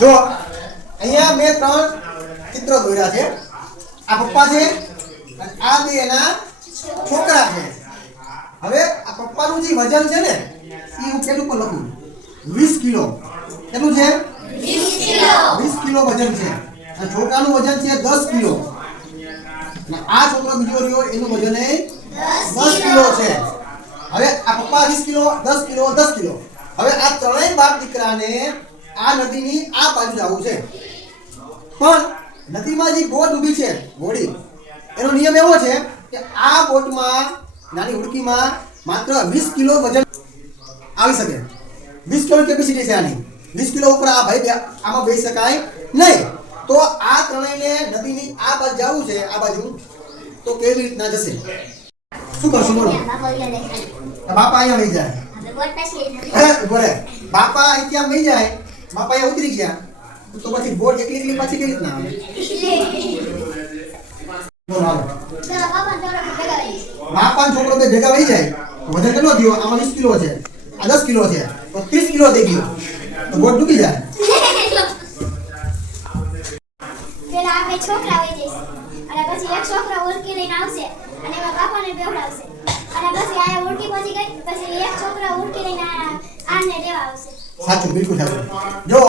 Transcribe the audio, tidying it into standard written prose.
જો અહીંયા મેં 3 ચિત્ર દોર્યા છે. આ પપ્પા છે અને આ બે એના છોકરા છે. હવે આ પપ્પાનું જે વજન છે ને એ હું પેલું પર લખું 20 કિલો. કેટલું છે? 20 કિલો વજન છે. અને છોકરાનું વજન છે 10 કિલો. અને આ છોકરો બીજો રહ્યો એનું વજન 10 કિલો છે. હવે આ પપ્પા 20 કિલો 10 કિલો 10 કિલો. હવે આ ત્રણેય બાપ દીકરાને આ નદીની આ બાજુ જવું છે. પણ નદીમાં જે બોટ ઊભી છે ઘોડી, એનો નિયમ એવો છે કે આ બોટમાં નાની હુડકીમાં માત્ર 20 કિલો વજન આવી શકે. 20 કિલો કેપેસિટી છે આની. 20 કિલો ઉપર આ ભાઈ આમાં બેસી શકાય નહીં. તો આ ત્રણેયને નદીની આ બાજુ જવું છે, આ બાજુ, તો કેવી રીતના જશે? શું કરશું બોલો? બાપા અહીંયા વહી જાય. બોલે બાપા અહીંથી આમ વહી જાય. બાપા અહીંયા ઉતરી ગયા તો પછી બોટ એકલી એકલી પાછી કેવી રીતના આવે? બોલો હાલો. બાપા છોકરો બે ભેગા વહી જાય. વજન કેટલો થયો? આમાં 20 કિલો છે, આ 10 કિલો છે, તો 30 કિલો થઈ ગયો. તો બોટ ડૂબી જાય. પેલા આ બે છોકરા વહી જશે અને પછી એક છોકરો ઉડકી લઈને આવશે અને એમાં બાપાને બેવડાવશે અને પછી આ ઉડકી પછી ગઈ પછી એક છોકરો ઉડકી લઈને આને દેવા આવશે. સાચું, બિલકુલ સાચું. જો